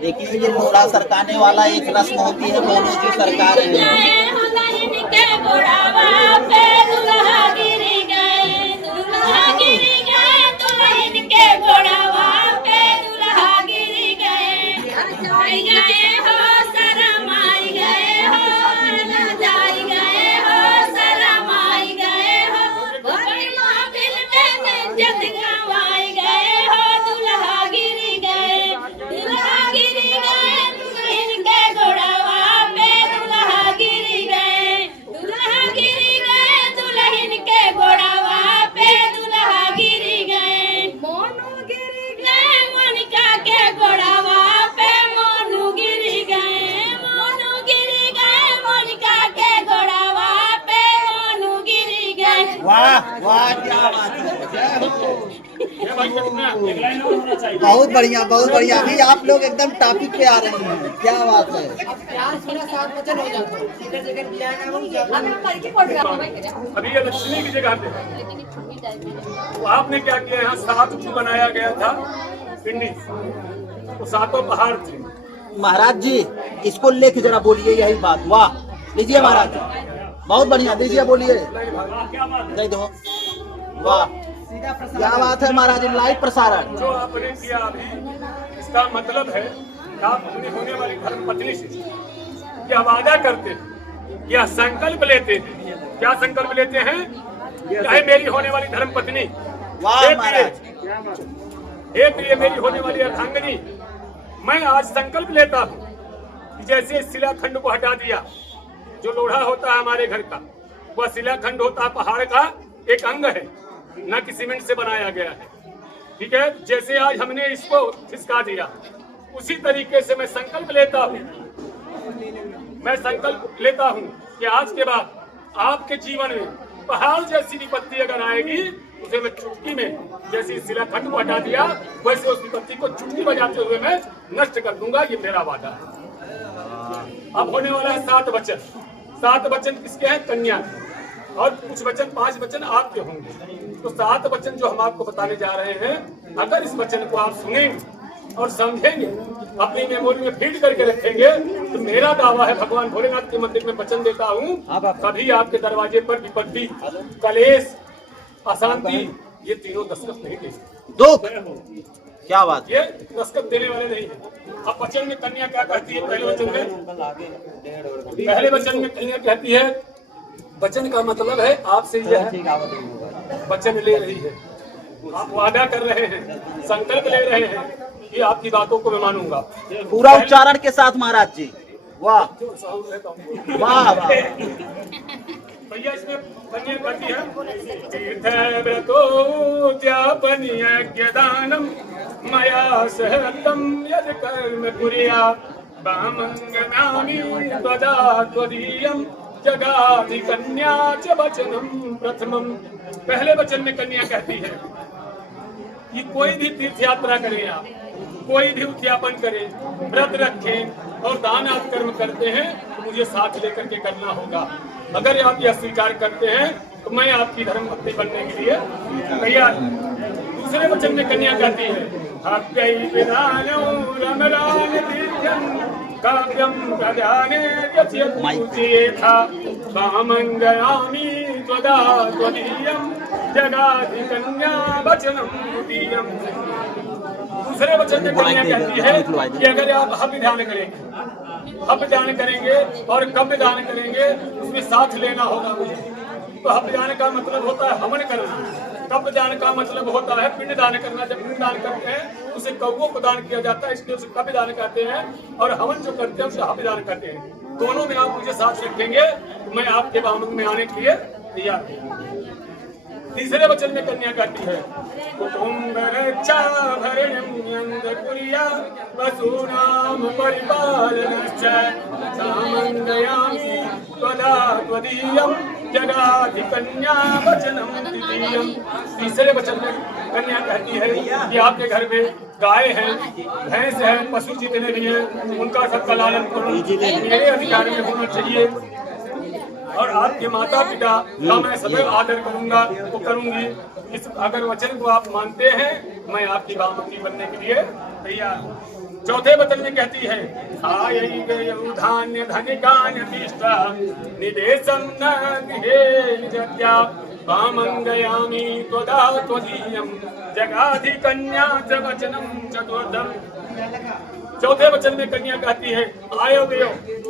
देखिए ये नोरा सरकाने वाला एक रस्म होती है, मोनू जी सरकार है। वाह वाह, क्या बात है, बहुत बढ़िया बहुत बढ़िया। अभी आप लोग एकदम टॉपिक पे आ रहे हैं, क्या बात है। अभी ये लक्ष्मी की जगह पे तो आपने क्या किया, यहाँ 7 बनाया गया था पिंडी, तो 7 पहाड़ थे। महाराज जी इसको लेके जरा बोलिए यही बात। वाह, लीजिए महाराज जी, बहुत बढ़िया, दीजिए बोलिए। दे दो, वाह क्या बात है महाराज जी, लाइव प्रसारण जो आपने किया अभी, इसका मतलब है कि आप अपनी होने वाली धर्मपत्नी से क्या वादा करते हैं, क्या संकल्प लेते हैं। क्या संकल्प लेते हैं? चाहे मेरी होने वाली धर्मपत्नी, वाह महाराज, हे प्रिय मेरी होने वाली अर्धांगिनी, मैं आज संकल्प लेता हूँ कि जैसे शिलाखंड को हटा दिया, जो लोढ़ा होता है हमारे घर का, वह शिलाखंड होता है पहाड़ का एक अंग है, न कि सीमेंट से बनाया गया है। ठीक है, जैसे आज हमने इसको खिसका दिया, उसी तरीके से मैं संकल्प लेता हूँ, कि आज के बाद आपके जीवन में पहाड़ जैसी विपत्ति अगर आएगी, उसे मैं चुटकी में, जैसे शिलाखंड को हटा दिया वैसे उस विपत्ति को चुटकी बजाते हुए मैं नष्ट कर दूंगा। ये मेरा वादा है। अब होने वाला है 7 वचन। 7 वचन किसके हैं? कन्या के। और कुछ वचन, 5 वचन आपके होंगे। तो 7 वचन जो हम आपको बताने जा रहे हैं, अगर इस वचन को आप सुनेंगे और समझेंगे, अपनी मेमोरी में फीड करके रखेंगे, तो मेरा दावा है, भगवान भोलेनाथ के मंदिर में वचन देता हूँ, कभी आपके दरवाजे पर विपत्ति, कलेश, अशांति, ये तीनों दस्तक नहीं देंगे। दुख, क्या बात, ये दस्तक देने वाले नहीं है। अब वचन में कन्या क्या कहती है? पहले वचन में कन्या कहती है, वचन का मतलब है आपसे वचन ले रही है, आप वादा कर रहे हैं, संकल्प ले रहे हैं कि आपकी बातों को मैं मानूंगा। पूरा उच्चारण के साथ महाराज जी, वाह वाह वाह। भैया इसमें कन्या कहती है, तीर्थव्रतो त्यापनियज्ञदानम मया सहतम यद कर्म कुर्या बामंगनामि त्वदा त्वदीयम जगाधि कन्या च वचनम प्रथमम। पहले वचन में कन्या कहती है कि कोई भी तीर्थ यात्रा करें, आप कोई भी उद्यापन करें, व्रत रखें और दान आप कर्म करते हैं, तो मुझे साथ लेकर के करना होगा। अगर आप यह स्वीकार करते हैं तो मैं आपकी धर्म पत्नी बनने के लिए तैयार हूं। दूसरे वचन में कन्या कहती है, काव्यम प्रधाने कामंगयामि त्वदा त्वदीयं जगाधि कन्या वचनम द्वितीयम्। दूसरे वचन में कन्या कहती है कि अगर आप हव्य दान करेंगे, हव्य दान करेंगे और कव्य दान करेंगे, उसमें साथ लेना होगा मुझे। तो हव्य दान का मतलब होता है हवन करना, कव्य दान का मतलब होता है पिंड दान करना। जब पिंड दान करते हैं उसे कौवों को दान किया जाता है, इसलिए उसे कव्य दान कहते हैं, और हवन जो करते हैं उसे हव्य दान कहते हैं। दोनों में आप मुझे साथ रखेंगे तो मैं आपके वामन में आने के लिए तैयार हूँ। तीसरे वचन में कन्या कहती है, कुटुंब रक्षा भरणं यंद कुर्या वसूनां ग्राम परिपालनश्च सामङ्गयामि त्वदा त्वदीयं जगाधिकन्या वचनं द्वितीयम्। तीसरे वचन में कन्या कहती है कि आपके घर में गाय है, भैंस है, पशु जितने भी हैं उनका सबका लालन करो, मेरे अधिकार में होना चाहिए। और आपके माता पिता का मैं सदैव आदर करूंगा तो करूंगी। इस अगर वचन को आप मानते हैं मैं आपकी बामंगी बनने के लिए तैयार हूँ। चौथे वचन में कहती है धान्य धनिकान्यतिष्ठा निदेशं न गृहे निजत्या वामंगयामि त्वदा त्वदीयं जगाधिकन्या च वचनं चतुर्थम्। चौथे वचन में कन्या कहती है आय व्यय।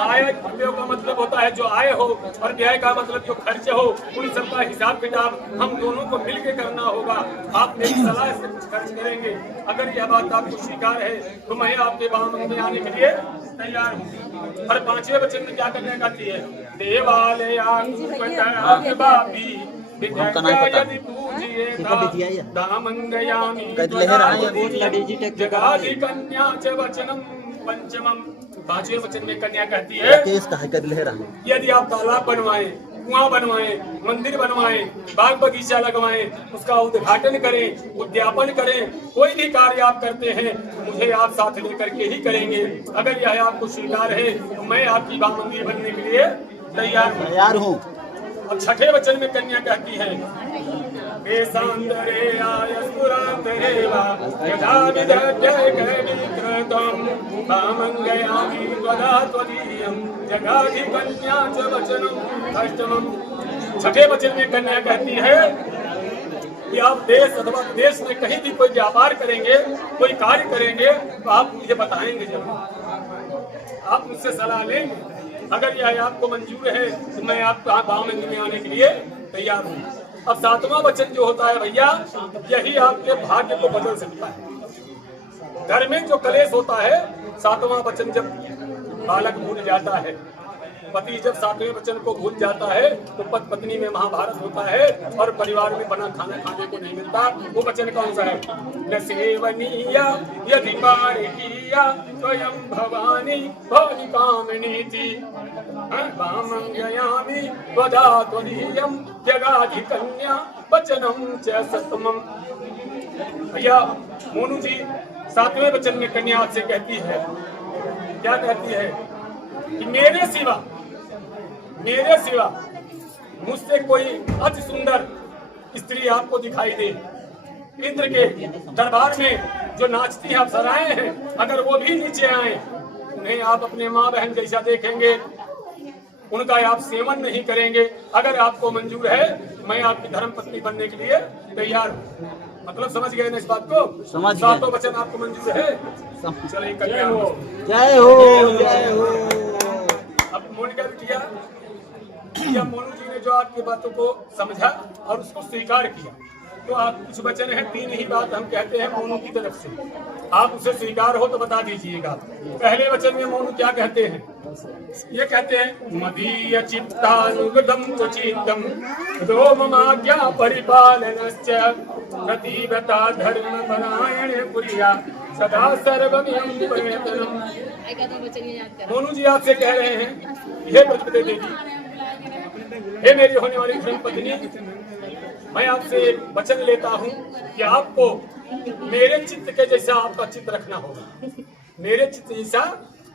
आय व्यय का मतलब होता है जो आय हो, और व्यय का मतलब जो खर्च हो, उन सब का हिसाब किताब हम दोनों को मिलकर करना होगा। आप मेरी सलाह से कुछ खर्च करेंगे। अगर यह बात आपको स्वीकार है तो मैं आपके बामंग में आने के लिए तैयार हूँ। और पांचवें वचन में क्या करने कहती है देवालय जगाधिकन्या च वचनं पंचमम्। पांचवें वचन में कन्या कहती है यदि आप तालाब बनवाएं, कुआं बनवाएं, मंदिर बनवाएं, बाग बगीचा लगवाएं, उसका उद्घाटन करें, उद्यापन करें, कोई भी कार्य आप करते हैं मुझे आप साथ लेकर के ही करेंगे। अगर यह आपको स्वीकार है तो मैं आपकी बामंगी बनने के लिए तैयार हूँ। और छठे वचन में कन्या कहती है वेशांतरे आयस्फुरांतरे वा यदा विदग्धैकविकृतं वामंगयामि त्वदा त्वदीयं जगाधिकन्या च वचनं अष्टमम्। छठे वचन में कन्या कहती है कि आप देश अथवा विदेश में कहीं भी कोई व्यापार करेंगे, कोई कार्य करेंगे तो आप मुझे बताएंगे जरूर, आप मुझसे सलाह लेंगे। अगर यह आपको मंजूर है तो मैं आपको बामंगी में आने के लिए तैयार हूँ। अब सातवां वचन जो होता है भैया, यही आपके भाग्य को बदल सकता है। घर में जो कलेश होता है, सातवां वचन जब बालक भूल जाता है, पति जब सातवें वचन को भूल जाता है तो पति पत्नी में महाभारत होता है और परिवार में बना खाना खाने को नहीं मिलता। वो वचन कौन सा है? न सेवनीया यदि पारिया स्वयं भवानी भवनि कामिनीति वामंगयामि त्वदा त्वदीयं जगाधिकन्या वचनं च सप्तमम्। भैया मोनू जी सातवें वचन में कन्या से कहती है, क्या कहती है कि मेरे सिवा मुझसे कोई अति सुंदर स्त्री आपको दिखाई दे। इंद्र के दरबार में जो नाचती हैं अप्सराएं हैं, अगर वो भी नीचे आए, उन्हें आप अपने माँ बहन जैसा देखेंगे, उनका आप सेवन नहीं करेंगे। अगर आपको मंजूर है मैं आपकी धर्म पत्नी बनने के लिए तैयार हूँ। मतलब समझ गए ना इस बात को? समझ गए। सातों वचन आपको मंजूर है? चलिए कन्या हो, जय हो, जय हो। अब मोनिका बिटिया, मोनू जी ने जो आपकी बातों को समझा और उसको स्वीकार किया, तो आप कुछ वचन है, तीन ही बात हम कहते हैं मोनू की तरफ से, आप उसे स्वीकार हो तो बता दीजिएगा। पहले वचन में मोनू क्या कहते हैं? ये कहते हैं मदीय चित्तानुगतम त्वचितम रोममाज्ञा परिपालनश्च प्रतिव्रता धर्म परायण पुरिया सदा सर्वमियं प्रयत्नम्। मोनू जी आपसे कह रहे हैं हे ब्रजपति देवी, हे मेरी होने वाली धर्म पत्नी, मैं आपसे वचन लेता हूँ कि आपको मेरे चित्त के जैसा आपका चित्त रखना होगा। मेरे चित्त जैसा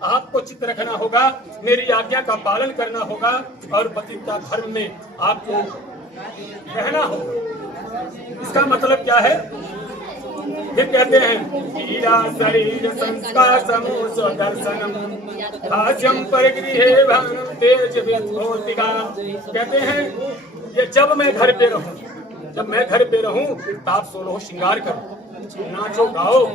आपको चित्त रखना होगा, मेरी आज्ञा का पालन करना होगा और पतिव्रता धर्म में आपको रहना होगा। इसका मतलब क्या है? फिर कहते हैं हीरा शरीर संस्कार समूह स्वदर्शनम हास्यम परिगृहे भानम तेज व्यथोतिका। कहते हैं ये जब मैं घर पे रहूं तो आप सोलह श्रृंगार करो, नाचो गाओ,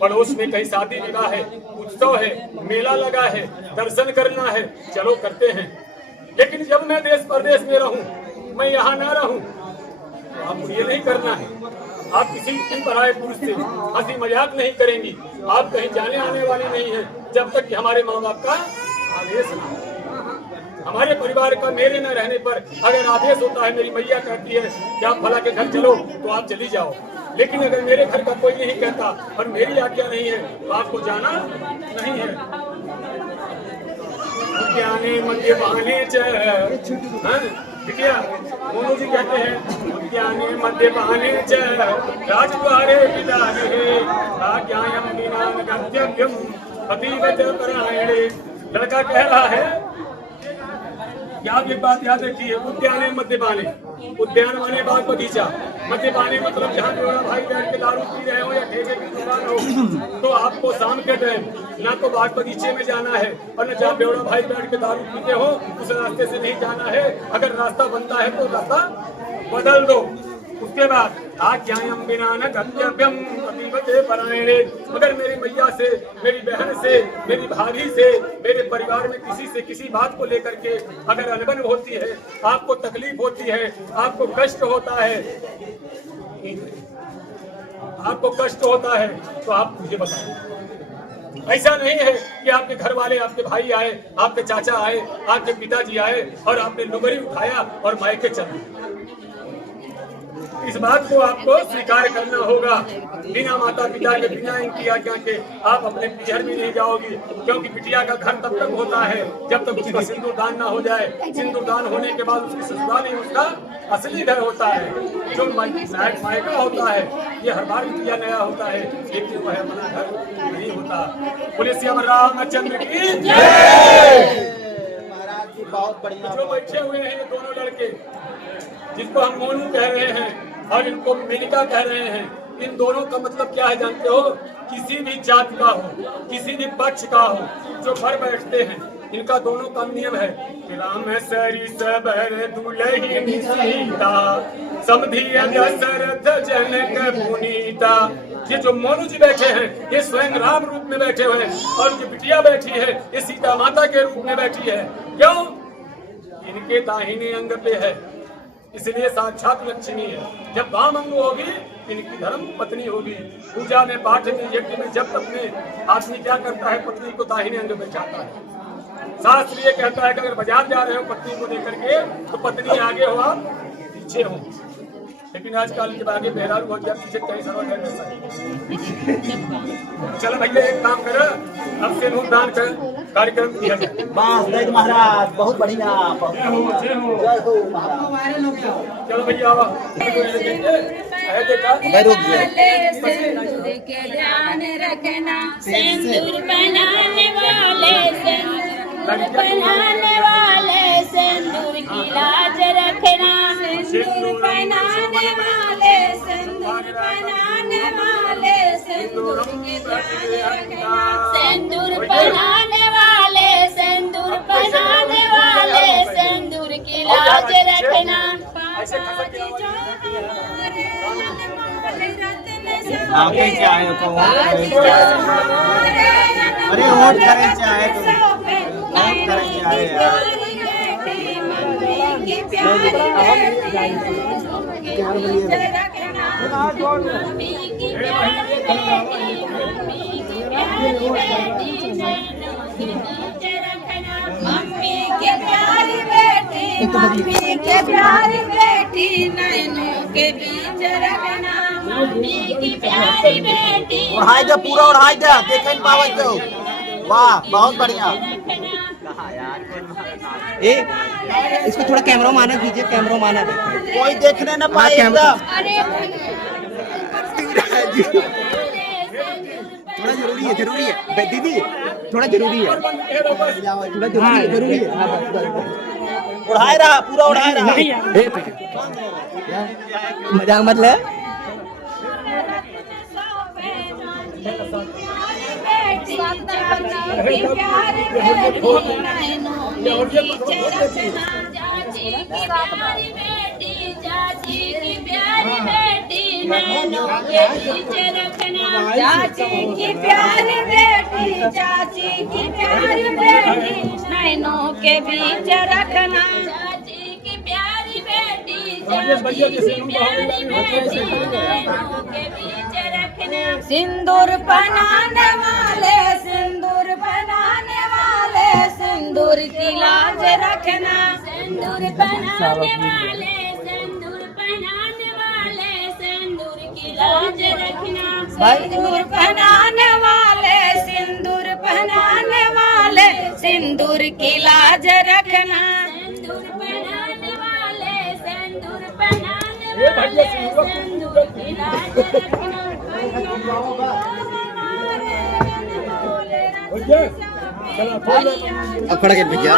पड़ोस में कहीं शादी विवाह है, उत्सव है, मेला लगा है, दर्शन करना है, चलो करते हैं। लेकिन जब मैं देश प्रदेश में रहूं, मैं यहाँ ना रहूं, तो आपको ये नहीं करना है। आप किसी पराये पुरुष से हंसी मजाक नहीं करेंगी, आप कहीं जाने आने वाली नहीं है जब तक कि हमारे माँ बाप का आदेश ना हो। हमारे परिवार का मेरे न रहने पर अगर आदेश होता है, मेरी मैया कहती है कि आप फला के घर चलो, तो आप चली जाओ। लेकिन अगर मेरे घर का कोई नहीं कहता और मेरी आज्ञा नहीं है तो आपको जाना नहीं है। उद्याने मध्य बहाने बिटिया मोनू जी कहते हैं, उद्याने मध्य बहाने राजद्वारे विदारे आज्ञायम विनान गत्यव्यम पतिवत परायणे। लड़का कह रहा है कि आप एक बात याद रखिए, उद्याने मध्य बाने, उद्यान माने बाग बगीचा, मध्य बाने मतलब जहाँ जोड़ा भाई बैठ के दारू पी रहे हो या ठेके की दुकान हो, तो आपको शाम के टाइम ना तो बाग बगीचे में जाना है और न जहाँ बेवड़ा भाई बैठ के दारू पीते हो उस रास्ते से नहीं जाना है। अगर रास्ता बनता है तो रास्ता बदल दो। उसके बाद आज्ञायम बिना न गत्यव्यम पतिवते परायणे। मगर मेरी मैया से, मेरी बहन से, मेरी भाभी से, मेरे परिवार में किसी से किसी बात को लेकर के अगर अनबन होती है, आपको तकलीफ होती है, आपको कष्ट होता है, आपको कष्ट होता है तो आप मुझे बताओ। ऐसा नहीं है कि आपके घर वाले, आपके भाई आए, आपके चाचा आए, आपके पिताजी आए और आपने लुगरी उठाया और मायके चल दिए। इस बात को आपको स्वीकार करना होगा। बिना माता पिता के, बिना इनकी आज्ञा के आप अपने पिछड़ भी नहीं जाओगी, क्योंकि बिटिया का घर तब तक होता है जब तक उसका सिंदूर दान ना हो जाए। सिंदूर दान होने के बाद उसकी ससुराल ही उसका असली घर होता है। जो मायका होता है ये हर बार बिटिया नया होता है, लेकिन वह अपना घर नहीं होता। बोले श्री रामचंद्र की महाराज जी बहुत बढ़िया। जो बैठे हुए हैं ये दोनों लड़के, जिसको हम मोनू कह रहे हैं और इनको मेनिका कह रहे हैं, इन दोनों का मतलब क्या है जानते हो? किसी भी जात का हो, किसी भी पक्ष का हो, जो घर बैठते हैं, इनका दोनों का नियम है कि राम सरी सबर दुलहिन सीता समधिय दशरथ जनक पुनीता। ये जो मोनू जी बैठे हैं ये स्वयं राम रूप में बैठे हुए हैं और जो बिटिया बैठी है ये सीता माता के रूप में बैठी है। क्यों? इनके दाहिने अंग पे है, इसलिए साक्षात लक्ष्मी है। जब वाम अंग होगी इनकी धर्म पत्नी होगी। पूजा में, पाठ में, यज्ञ में जब अपने आदमी क्या करता है, पत्नी को दाहिने अंग में बैठाता है। शास्त्र ये कहता है कि अगर बाजार जा रहे हो पत्नी को लेकर के तो पत्नी आगे हो, आप पीछे हो। लेकिन आजकल के आगे बेहरारू हो गया, पीछे कहीं सर्व चलो भैया एक काम कर, अब से दान कर कार्यक्रम किया जाए। बस जय महाराज, बहुत बढ़िया। जय हो महाराज। चलो भैया आवा के ध्यान रखना, सिंदूर बनाने वाले, सिंदूर बनाने वाले, सिंदूर की लाज रखना, सिंदूर बनाने वाले, सिंदूर बनाने वाले, सिंदूर की लाज रखना, सिंदूर बनाने वाले, सिंदूर बनाने वाले, सिंदूर की लाज रखना। आगे चाहे तो अरे वोट करे चाहे तो वोट करे चाहे यार। मम्मी के प्यारी बेटी, मम्मी के प्यारी बेटी, नैनों के बीच रखना, मम्मी की प्यारी बेटी। उड़ाई दे, पूरा उड़ाई दे, देख नहीं पावे तो। वाह बहुत बढ़िया। ए इसको थोड़ा कैमरा माना दीजिए, कैमरा माना दे, कोई देखने न पाए एकदम। थोड़ा जरूरी है, जरूरी है दीदी, थोड़ा जरूरी है, थोड़ा जरूरी है। हाँ बस उड़ाए रहा, पूरा उड़ाए रहा। मजाक मत ले। चाची की प्यारी बेटी, नैनों के बीच रखना, चाची की प्यारी बेटी, चाची की प्यारी बेटी, नैनों के बीच रखना, चाची की प्यारी बेटी, चाची की प्यारी बेटी, नैनों के बीच रखना। सिंदूर बनाने वाले, सिंदूर बनाने वाले, सिंदूर सिंदूर की लाज रखना। सिंदूर पहनाने वाले, सिंदूर पहनाने वाले, सिंदूर की लाज रखना। सिंदूर पहनाने वाले, सिंदूर पहनाने वाले, सिंदूर की लाज रखना। सिंदूर पहनाने वाले, सिंदूर पहनाने वाले, सिंदूर की लाज रखना। अब खड़ा कर भैया।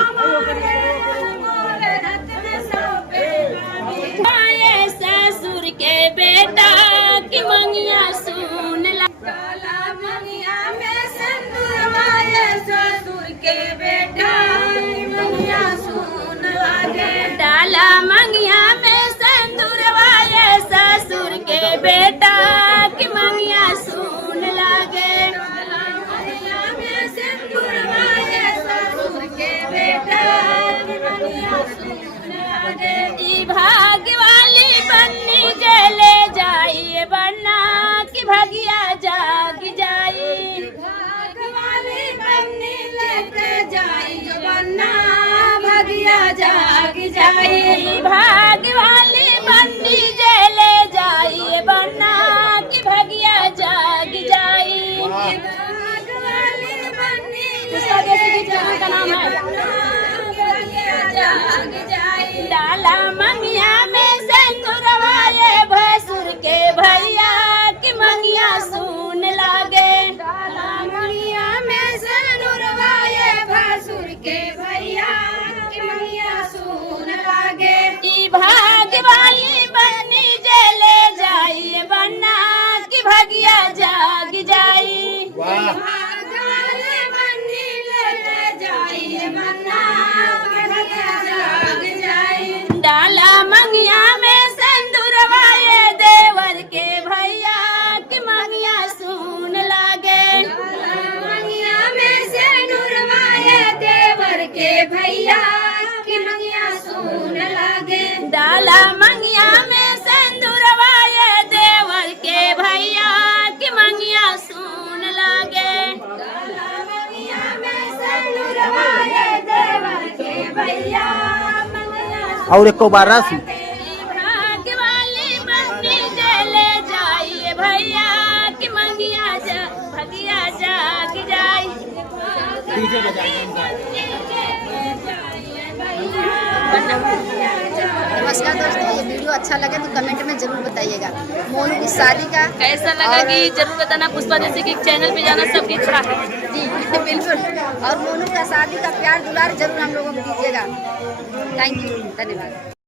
ससुर के बेटा की मंगिया सुन ला। काला मंगिया में सिंदूर वाले, ससुर के बेटा की मंगिया सुन लागे। डाला मंगिया में सिंदूर वाले, ससुर के बेटा की मंगिया सुन लागे। डाला मंगिया में सिंदूर वाले, ससुर के बेटा की मंगिया सुन लागे। ई भाग्य वाली बन्नी जले जाइए बन्ना की भगिया जाग जाई। भाग्य वाली बन्नी लेके जाइए बन्ना भगिया जाग जाई। भाग्य वाली बन्नी जले जाइए बन्ना की भगिया जाग जाई। भाग्य वाली बन्नी का नाम है जाग जाई। डाला मंगिया में सिंदूर वाले, भसुर के भैया की मंगिया सुन लागे। डाला मंगिया में सिंदूर वाले, भसुर के भैया की मंगिया सुन लागे। ई भाग्य वाली बन्नी जले जाइए बन्ना की भगिया जाग जाई। भाग्य वाली बन्नी लेके जाइए बन्ना की भगिया जाग जाई। डाला मंगिया में सिंदूर वाले, देवर के भैया की मंगिया सुन लागे। डाला मंगिया में सिंदूर वाले, देवर के भैया की मंगिया सुन लागे। डाला मंगिया में सिंदूर वाले, देवर के भैया की मंगिया सुन लागे। डाला मंगिया में सिंदूर वाले, देवर के भैया और एक बार राशि भाग्य वाली बन्नी जले जाइए भैया की मंगिया भगिया जाग जाई। डीजे बजाइए। नमस्कार दोस्तों, ये वीडियो अच्छा लगे तो कमेंट में जरूर बताइएगा। मोनू की शादी का कैसा लगा कि जरूर बताना। पुष्पा जैसे कि चैनल पे जाना सबकी इच्छा है जी बिल्कुल। और मोनू का शादी का प्यार दुलार जरूर हम लोगों को दीजिएगा। थैंक यू, धन्यवाद।